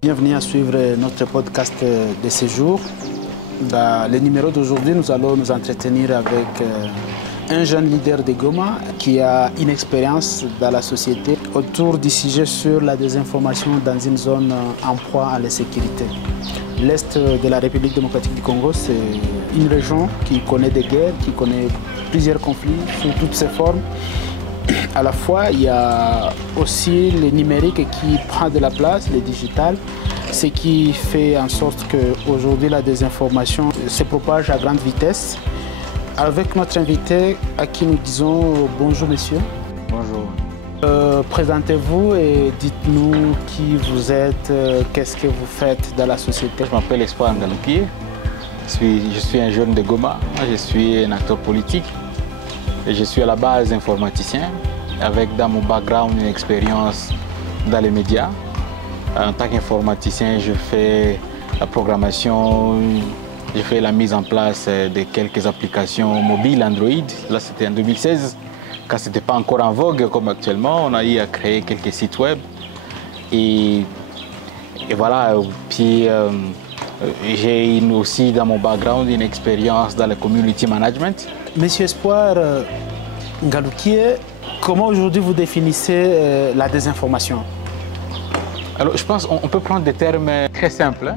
Bienvenue à suivre notre podcast de ce jour. Dans le numéro d'aujourd'hui, nous allons nous entretenir avec un jeune leader de Goma qui a une expérience dans la société autour du sujet sur la désinformation dans une zone en proie à l'insécurité. L'Est de la République démocratique du Congo, c'est une région qui connaît des guerres, qui connaît plusieurs conflits sous toutes ses formes. À la fois, il y a aussi le numérique qui prend de la place, le digital, ce qui fait en sorte qu'aujourd'hui la désinformation se propage à grande vitesse. Avec notre invité à qui nous disons bonjour monsieur. Bonjour. Présentez-vous et dites-nous qui vous êtes, qu'est-ce que vous faites dans la société. Je m'appelle Espoir Ngaloukié, je suis un jeune de Goma, je suis un acteur politique et je suis à la base informaticien avec dans mon background une expérience dans les médias. En tant qu'informaticien, je fais la programmation, je fais la mise en place de quelques applications mobiles Android. Là, c'était en 2016, quand ce n'était pas encore en vogue comme actuellement. On a eu à créer quelques sites web. Et voilà, puis j'ai aussi dans mon background une expérience dans le community management. Monsieur Espoir Ngaloukié, comment aujourd'hui vous définissez la désinformation? Alors, je pense qu'on peut prendre des termes très simples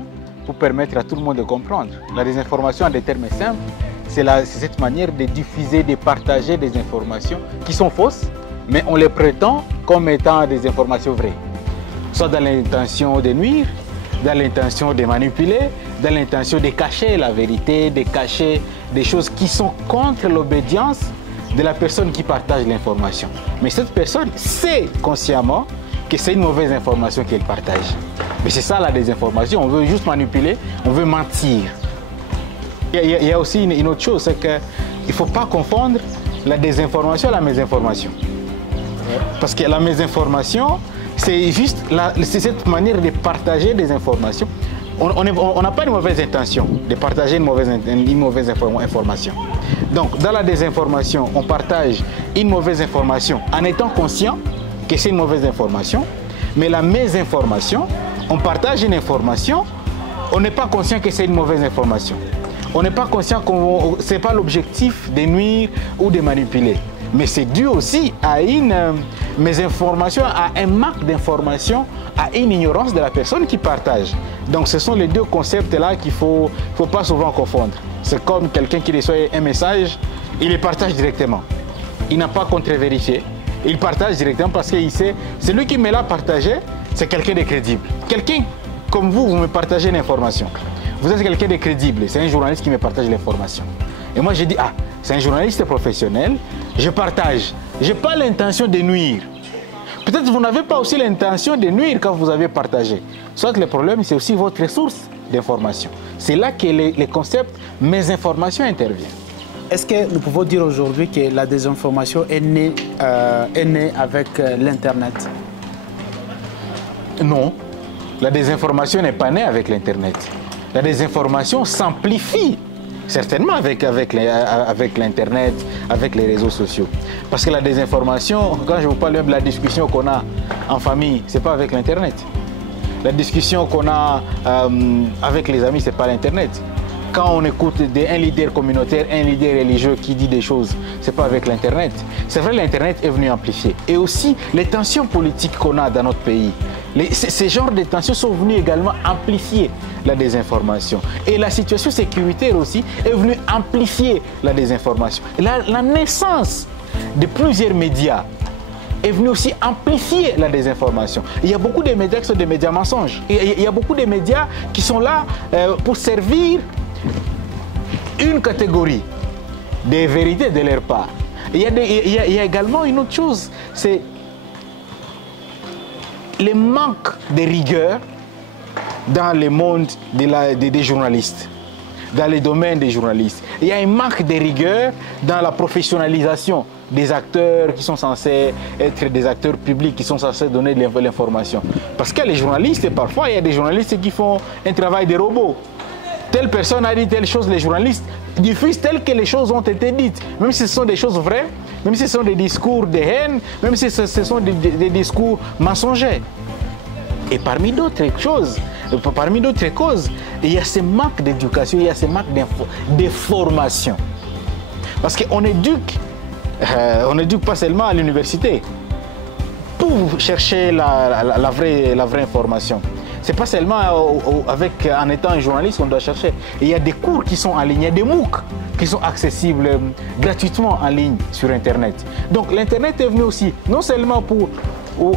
pour permettre à tout le monde de comprendre. La désinformation, en des termes simples, c'est cette manière de diffuser, de partager des informations qui sont fausses, mais on les prétend comme étant des informations vraies. Soit dans l'intention de nuire, dans l'intention de manipuler, dans l'intention de cacher la vérité, de cacher des choses qui sont contre l'obédience de la personne qui partage l'information. Mais cette personne sait consciemment que c'est une mauvaise information qu'elle partage. Mais c'est ça la désinformation, on veut juste manipuler, on veut mentir. Il y a aussi une autre chose, c'est qu'il ne faut pas confondre la désinformation et la mésinformation. Parce que la mésinformation, c'est juste cette manière de partager des informations. On n'a pas une mauvaise intention de partager une mauvaise information. Donc, dans la désinformation, on partage une mauvaise information en étant conscient que c'est une mauvaise information. Mais la mésinformation, on partage une information, on n'est pas conscient que c'est une mauvaise information. On n'est pas conscient que ce n'est pas l'objectif de nuire ou de manipuler. Mais c'est dû aussi à une mésinformation, à un manque d'information, à une ignorance de la personne qui partage. Donc ce sont les deux concepts-là qu'il ne faut pas souvent confondre. C'est comme quelqu'un qui reçoit un message, il le partage directement. Il n'a pas contre-vérifié. Il partage directement parce qu'il sait, celui qui me l'a partagé, c'est quelqu'un de crédible. Quelqu'un comme vous me partagez une information. Vous êtes quelqu'un de crédible, c'est un journaliste qui me partage l'information. Et moi je dis, ah, c'est un journaliste professionnel, je partage. Je n'ai pas l'intention de nuire. Peut-être que vous n'avez pas aussi l'intention de nuire quand vous avez partagé. Soit le problème, c'est aussi votre source d'information. C'est là que les concepts mésinformation interviennent. Est-ce que nous pouvons dire aujourd'hui que la désinformation est née avec l'Internet? Non, la désinformation n'est pas née avec l'Internet. La désinformation s'amplifie certainement avec l'Internet, avec les réseaux sociaux. Parce que la désinformation, quand je vous parle de la discussion qu'on a en famille, ce n'est pas avec l'Internet. La discussion qu'on a avec les amis, ce n'est pas l'Internet. Quand on écoute un leader communautaire, un leader religieux qui dit des choses, ce n'est pas avec l'Internet. C'est vrai, l'Internet est venu amplifier. Et aussi, les tensions politiques qu'on a dans notre pays, ces genres de tensions sont venus également amplifier la désinformation. Et la situation sécuritaire aussi est venue amplifier la désinformation. La naissance de plusieurs médias est venue aussi amplifier la désinformation. Il y a beaucoup de médias qui sont des médias mensonges. Il y a beaucoup de médias qui sont là pour servir une catégorie des vérités de leur part. Il y a également une autre chose, c'est le manque de rigueur dans le monde des journalistes, dans les domaines des journalistes. Il y a un manque de rigueur dans la professionnalisation des acteurs qui sont censés être des acteurs publics, qui sont censés donner de l'information. Parce que les journalistes, parfois, il y a des journalistes qui font un travail de robot. Telle personne a dit telle chose, les journalistes diffusent telles que les choses ont été dites. Même si ce sont des choses vraies, même si ce sont des discours de haine, même si ce sont des discours mensongers. Et parmi d'autres choses, parmi d'autres causes, il y a ce manque d'éducation, il y a ce manque de formation. Parce qu'on éduque, pas seulement à l'université pour chercher la vraie information. C'est pas seulement en étant un journaliste qu'on doit chercher. Il y a des cours qui sont en ligne, il y a des MOOC qui sont accessibles gratuitement en ligne sur Internet. Donc l'Internet est venu aussi, non seulement pour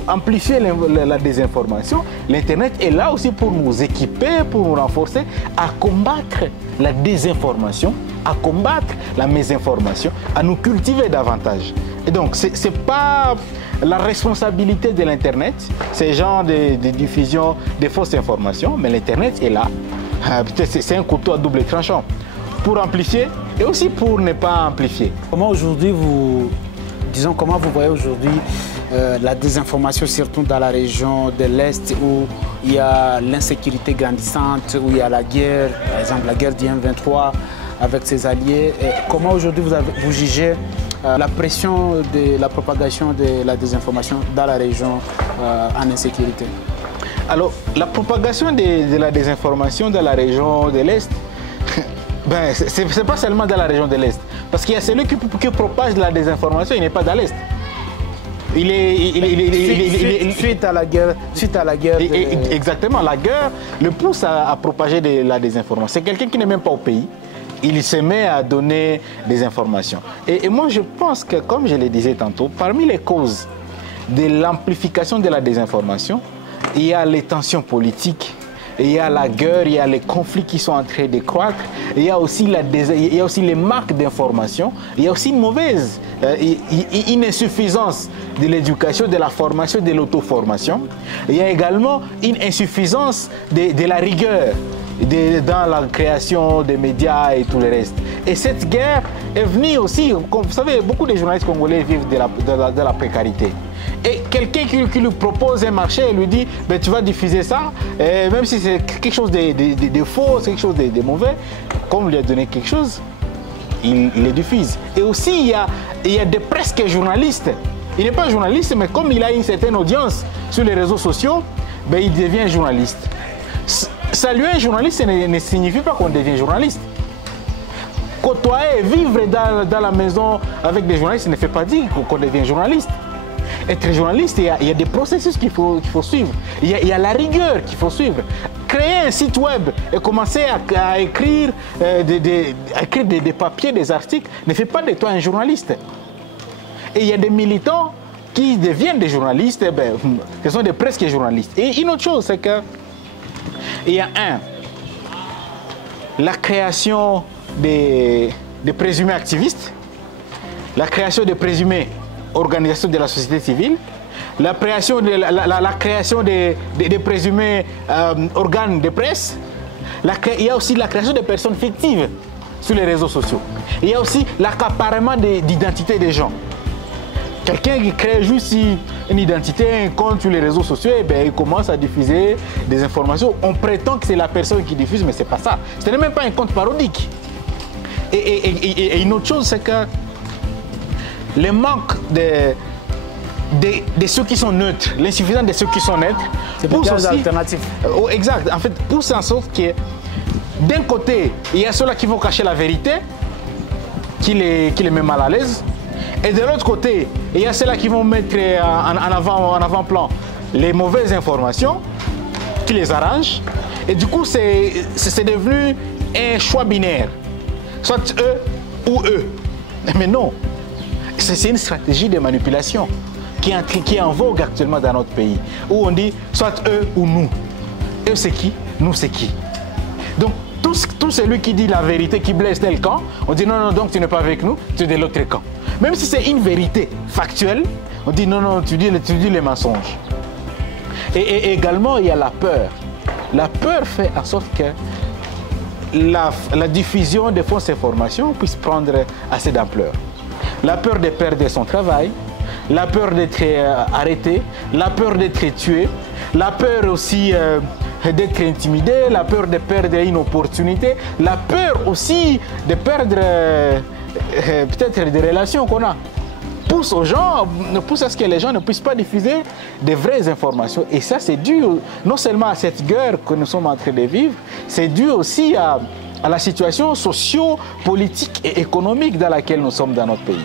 amplifier la désinformation, l'Internet est là aussi pour nous équiper, pour nous renforcer, à combattre la désinformation, à combattre la mésinformation, à nous cultiver davantage. Et donc, ce n'est pas la responsabilité de l'Internet, ces genres de diffusion des fausses informations, mais l'Internet est là. C'est un couteau à double tranchant pour amplifier et aussi pour ne pas amplifier. Comment aujourd'hui comment vous voyez aujourd'hui la désinformation, surtout dans la région de l'Est où il y a l'insécurité grandissante, où il y a la guerre, par exemple la guerre du M23 avec ses alliés. Et comment aujourd'hui vous jugez la pression de la propagation de la désinformation dans la région en insécurité? Alors, la propagation de la désinformation dans la région de l'Est, ce n'est pas seulement dans la région de l'Est. Parce qu'il y a celui qui propage la désinformation, il n'est pas dans l'Est. Suite à la guerre. Exactement, la guerre le pousse à propager la désinformation. C'est quelqu'un qui n'est même pas au pays. Il se met à donner des informations. Et moi, je pense que, comme je le disais tantôt, parmi les causes de l'amplification de la désinformation, il y a les tensions politiques, il y a la guerre, il y a les conflits qui sont en train de croître, il y a aussi les marques d'information, il y a aussi une insuffisance de l'éducation, de la formation, de l'auto-formation. Il y a également une insuffisance de la rigueur dans la création des médias et tout le reste. Et cette guerre est venue aussi, comme vous savez, beaucoup de journalistes congolais vivent de la précarité. Et quelqu'un qui lui propose un marché et lui dit tu vas diffuser ça, et même si c'est quelque chose de faux, c'est quelque chose de mauvais, comme on lui a donné quelque chose, il le diffuse. Et aussi, il y a des presque journalistes. Il n'est pas journaliste, mais comme il a une certaine audience sur les réseaux sociaux, il devient journaliste. Saluer un journaliste ne signifie pas qu'on devient journaliste. Côtoyer, vivre dans la maison avec des journalistes ne fait pas dire qu'on devient journaliste. Être journaliste, il y a des processus qu'il faut suivre. Il y a la rigueur qu'il faut suivre. Créer un site web et commencer à écrire des papiers, des articles, ne fait pas de toi un journaliste. Et il y a des militants qui deviennent des journalistes, qui sont des presque journalistes. Et une autre chose, c'est que il y a la création des présumés activistes, la création des présumés organisations de la société civile, la création des présumés organes de presse, il y a aussi la création de personnes fictives sur les réseaux sociaux. Il y a aussi l'accaparement d'identité des gens. Quelqu'un qui crée juste une identité, un compte sur les réseaux sociaux, il commence à diffuser des informations. On prétend que c'est la personne qui diffuse, mais ce n'est pas ça. Ce n'est même pas un compte parodique. Et une autre chose, c'est que le manque de ceux qui sont neutres, l'insuffisance de ceux qui sont neutres, pousse aussi alternatives. Exact. En fait, pousse en sorte que d'un côté, il y a ceux-là qui vont cacher la vérité, qui les met mal à l'aise. Et de l'autre côté, il y a ceux-là qui vont mettre en avant-plan les mauvaises informations, qui les arrangent. Et du coup, c'est devenu un choix binaire. Soit eux ou eux. Mais non. C'est une stratégie de manipulation qui est en vogue actuellement dans notre pays. Où on dit soit eux ou nous. Eux c'est qui? Nous c'est qui? Donc tout celui qui dit la vérité, qui blesse tel camp, on dit non, donc tu n'es pas avec nous, tu es de l'autre camp. Même si c'est une vérité factuelle, on dit non, tu dis les mensonges. Et également, il y a la peur. La peur fait en sorte que la diffusion des fausses informations puisse prendre assez d'ampleur. La peur de perdre son travail, la peur d'être arrêté, la peur d'être tué, la peur aussi d'être intimidé, la peur de perdre une opportunité, la peur aussi de perdre peut-être des relations qu'on a. pousse aux gens, pousse à ce que les gens ne puissent pas diffuser des vraies informations. Et ça, c'est dû non seulement à cette guerre que nous sommes en train de vivre, c'est dû aussi à la situation socio-politique et économique dans laquelle nous sommes dans notre pays.